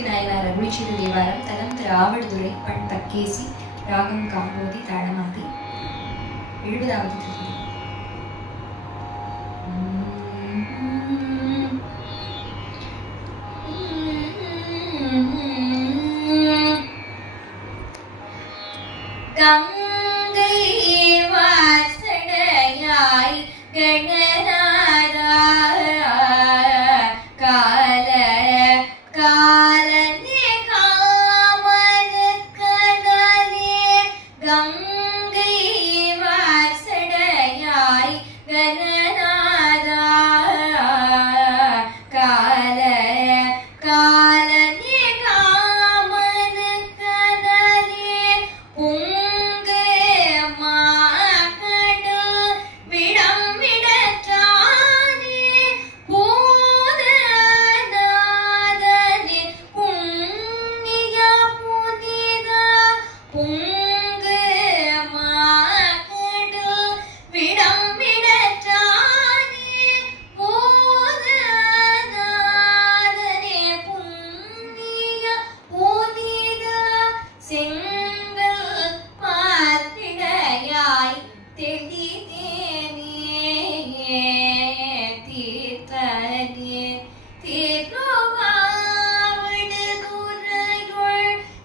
திக்கு நாயனார் அருள்சிறு தேவாரம் தலம் திராவிடுதுறை பண் தக்கேசி ராகம் காம்போதி தாளமாதி எழுபதாவது திருப்பி Come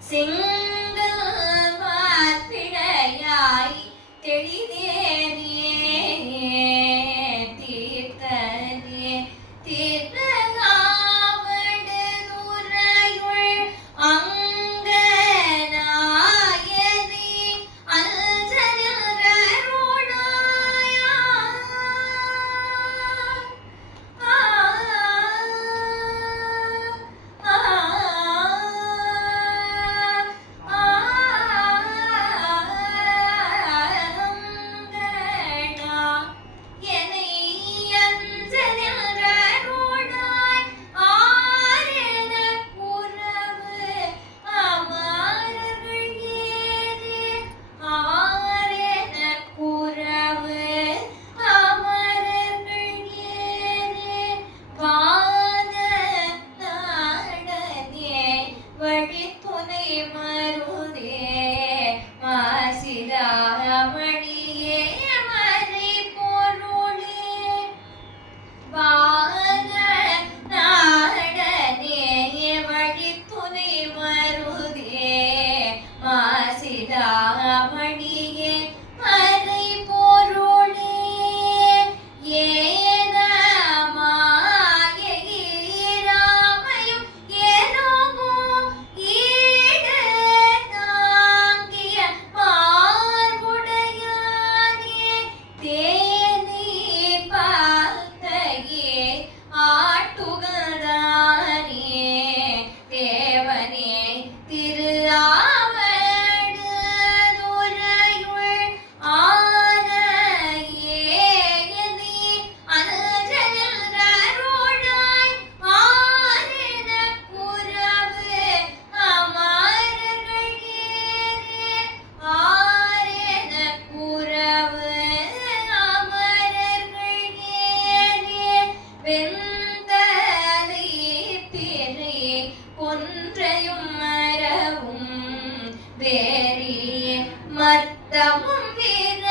சிங்கள் மார்பிழையாய் தெளிவே வேறே மத்தமும் வீர